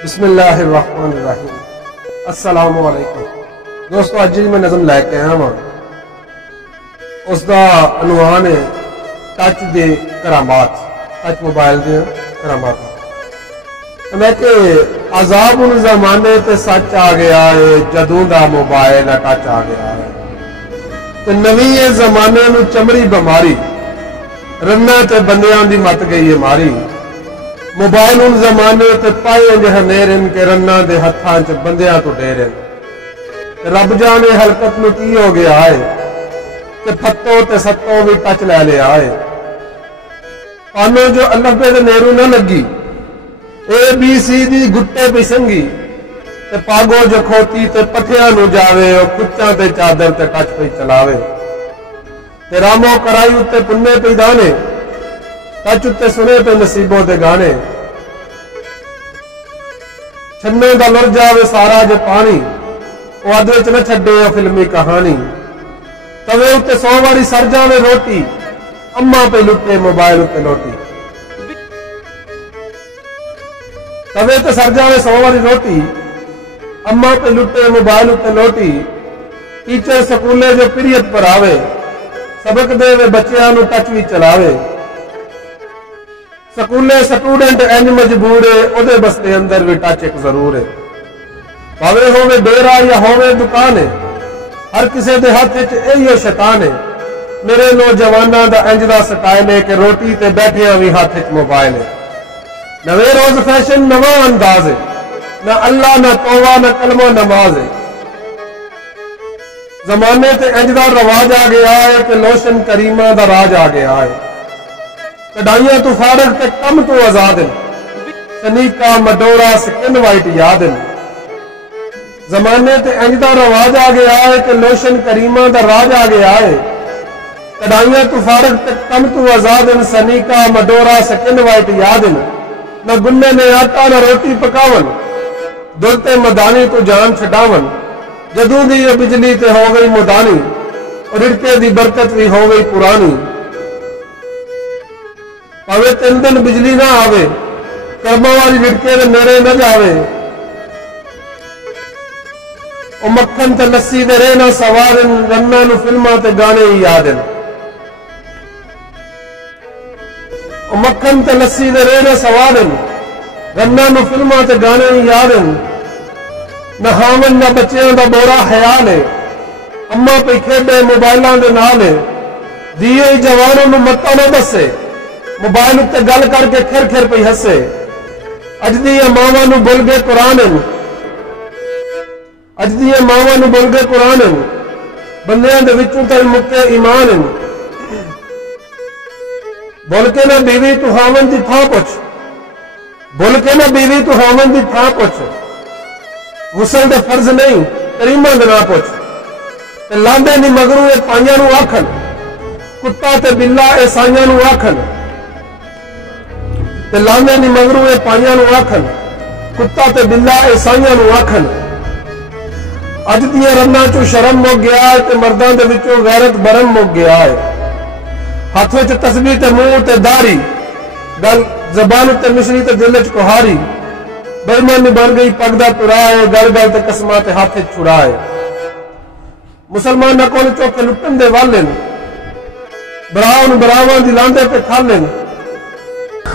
बिस्मिल्लाहिर्रहमानिर्रहीम। अस्सलामु अलैकुम दोस्तों, अज मैं नज़म लैके आया वहां। उसका अनवान है टच दे करामात, टच मोबाइल दे करामात। मैं कि अजाब उन जमाने ते सच आ गया है जदों दा मोबाइल टच आ गया है। तो नवी जमाने नूं चमड़ी बीमारी रन्ना ते बंदियां दी मत गई है मारी। मोबाइल उन जमाने ते पाए हनेर के रन्ना दे हत्थां च बंदियां तो डेर। रब जाने हलकत नूं की हो गया है कि फत्तो ते सत्तो भी टच लै लिया है। पानो जो अल्लाह दे नेरू न लगी ABC दी गुट्टे पिसंगी ते पागो जो खोती ते पथियां नूं जावे कुच्चां ते चादर ते टच पे चलावे। ते रामो कराई उत्ते पुन्ने पे दाने टच उत्ते सुने पे नसीबों दे गाने। छन्ने दा लुर जावे सारा जे पानी वो अदे च न छड्डे फिल्मी कहानी। तवे उत्ते 100 वारी सर जावे रोटी अम्मा पे लुटे मोबाइल उत्ते लोटी। तवे ते सर जावे 100 वारी रोटी अम्मा पे लुटे मोबाइल उत्ते लोटी। टीचर स्कूले जो पीरियड पर आवे सबक देवे बच्चियां नूं टच भी चलावे। स्कूले स्टूडेंट इंज मजबूर है ओदे बस्ते अंदर भी टच एक जरूर है। भावे होवे डेरा या होवे दुकान है हर किसी दे हाथ विच इहो शैतान है। मेरे नौजवानां दा इंज दा स्टाइल है कि रोटी ते बैठिया भी हाथ विच मोबाइल है। नवे रोज फैशन नवा अंदाज है, ना अल्लाह ना तौबा ना कलमा नमाज है। जमाने ते इंज दा रवाज आ गया है कि लोशन करीमा दा राज आ गया है। कढ़ाइयां तू फारग ते कम तू आजाद है, सनीका मडोरा स्किन वाइट याद है। जमाने ते इंज दा रवाज आ गया है कि लोशन करीमा दा राज आ गया है। कढ़ाइयां तू फारग ते कम तू आजाद है, सनीका मडोरा स्किन वाइट याद है। न गुन्ने ने आटा न रोटी पकावन दुलते मदानी तू जान छडावन। जदू दी ये बिजली ते हो गई मुदानी और रिड़के दी बरकत भी हो गई पुरानी। भावे 3 दिन बिजली ना आवे कर्मा वाली रिड़के दे नेड़े न जावे। ओ मक्खन ते लस्सी दे रहना सवार रन्ना नूं फिल्मां ते गाने ही याद हैं। ओ मक्खन ते लस्सी दे रहना सवार रन्ना नूं फिल्मां ते गाने ही याद हैं। न हावन न बच्चियां दा बोरा ख्याल है, अम्मा पे खेडे मोबाइलां दे नाल है। दिए जवानों नूं मत्ता ना दसे मोबाइल उत्ते गल करके खिर खिर पे हसे। अज दी मावां नूं बोल गए कुरान अज दी मावां नूं बोल गए कुरान बंदियां दे विचों तां मुक्के ईमान बोल के ना बीवी तू हावन दी थां पुछ बोल के ना बीवी तू हावन दी थां पुछ। गुसल दे फर्ज नहीं करीमा दे ना पुछ। ते लांदे नी मगरू ए पाइयां नूं आखन कुत्ता ते बिल्ला ए साइयां नूं आखन। ते लांदे नी मगरू ए पाइयां नूं आखन कुत्ता ते बिल्ला ए साइयां नूं आखन। अज दियां रन्नां चों शर्म मुक गया है ते मर्दां दे विचों गैरत बरम मुक गया है। हथ विच तस्बीह ते मुंह ते दाढ़ी गल जबान ते मिश्री ते दिल च कुहारी। बेईमानी बन गई पगदा तुरा है गल गल ते कसमां ते हाथ छुड़ा है। मुसलमानां कोल चौके लुटन दे वाले बरावन बरावां दी लांदे पे खाले।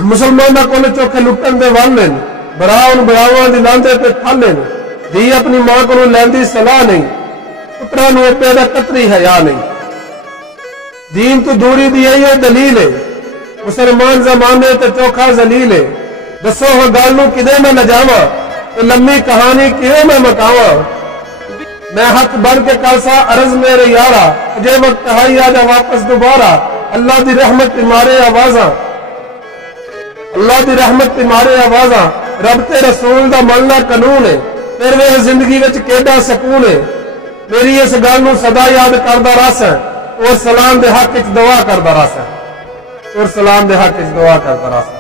मुसलमानां कोल चौके लुटन दे वाले बरावन बरावां दी लांदे पे खाले। धी अपनी मां को लैंदी सलाह नहीं पुत्रा नूं अपने दा कतरी हया नहीं। दीन तू दूरी दी ये दलील है मुसलमान जमाने ते चौखा जलील है। दसो हो गल नूं किदे मैं न जावा ते लम्मी कहानी किवें मैं मकावा। मैं हथ बन के कासा अर्ज मेरे यारा जे वक्त हाई आजा वापस दोबारा। अल्लाह दी रहमत पे मारे आवाजा अल्लाह दी रहमत पे मारे आवाजा। रब ते रसूल दा मनना कानून है फिर वे जिंदगी विच केड़ा सकून है। मेरी इस गल नूं सदा याद करदा रस और सलाम दे हक विच दुआ करदा रस और सलाम दे हक विच दुआ करदा रस।